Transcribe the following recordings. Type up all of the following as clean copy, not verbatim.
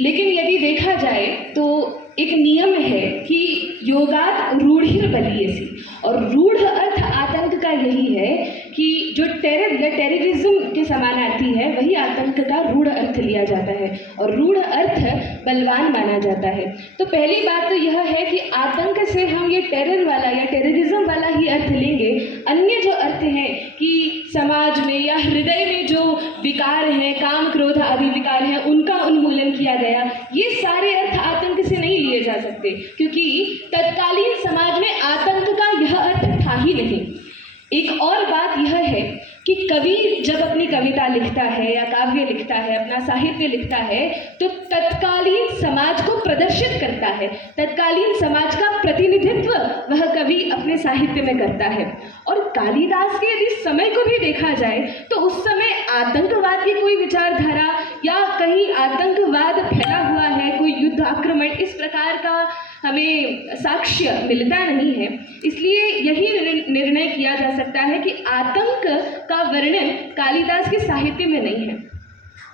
लेकिन यदि देखा जाए तो एक नियम है कि योगात रूढ़िर्बलीयसी, और रूढ़ अर्थ आतंक का यही है कि जो टेरर या टेररिज्म के समानार्थी है वही आतंक का रूढ़ अर्थ लिया जाता है, और रूढ़ अर्थ बलवान माना जाता है। तो पहली बात तो यह है कि आतंक से हम ये टेरर वाला या टेररिज्म वाला ही अर्थ लेंगे। अन्य जो अर्थ हैं कि समाज में या हृदय में जो विकार हैं, काम क्रोध आदि विकार हैं, उनका उन्मूलन किया गया, ये सारे अर्थ आतंक से नहीं लिए जा सकते, क्योंकि तत्कालीन समाज में आतंक का यह अर्थ था ही नहीं। एक और बात यह है कि कवि जब अपनी कविता लिखता है या काव्य लिखता है, अपना साहित्य लिखता है, तो तत्कालीन समाज को प्रदर्शित करता है, तत्कालीन समाज का प्रतिनिधित्व वह कवि अपने साहित्य में करता है। और कालिदास के यदि समय को भी देखा जाए तो उस समय आतंकवाद की कोई विचारधारा या कहीं आतंकवाद फैला हुआ है, कोई युद्ध आक्रमण इस प्रकार का हमें साक्ष्य मिलता नहीं है। इसलिए यही निर्णय किया जा सकता है कि आतंक का वर्णन कालिदास के साहित्य में नहीं है।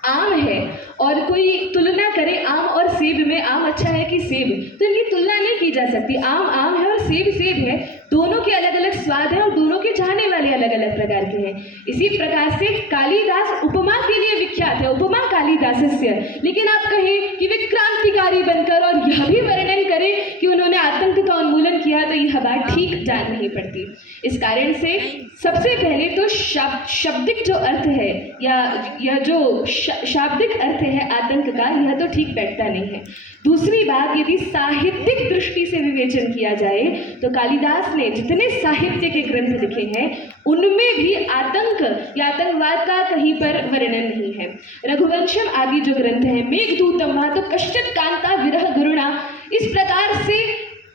आम है, और कोई तुलना करे आम और सेब में, आम अच्छा है कि सेब, तो इनकी तुलना नहीं की जा सकती। आम आम है और सेब सेब है, दोनों के अलग अलग स्वाद हैं और दोनों के चाहने वाले अलग अलग प्रकार के हैं। इसी प्रकार से कालिदास उपमा के लिए विख्यात है, उपमा कालिदासस्य। लेकिन आप कहें कि वे क्रांतिकारी बनकर और यह भी वर्णन करें कि उन्होंने आतंक का उन्मूलन किया, तो यह बात ठीक जान नहीं पड़ती। इस कारण से सबसे पहले तो शाब्दिक जो अर्थ है या यह जो शाब्दिक अर्थ है आतंक का, यह तो ठीक बैठता नहीं है। दूसरी बात, यदि साहित्यिक दृष्टि से विवेचन किया जाए तो कालिदास ने जितने साहित्य के ग्रंथ लिखे हैं उनमें भी आतंक या आतंकवाद का कहीं पर वर्णन नहीं है। रघुवंशम आदि जो ग्रंथ हैं, मेघदूतम, वहाँ तो कश्चित कांता विरह गुरुणा, इस प्रकार से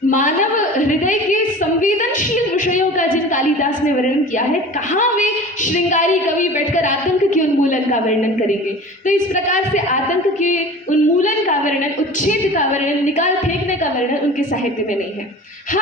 मानव हृदय के संवेदनशील विषयों का जिन कालिदास ने वर्णन किया है, कहाँ वे श्रृंगारी कवि बैठकर आतंक के उन्मूलन का वर्णन करेंगे। तो इस प्रकार से आतंक के उन्मूलन का वर्णन, उच्छेद का वर्णन, निकाल फेंकने का वर्णन उनके साहित्य में नहीं है। हाँ,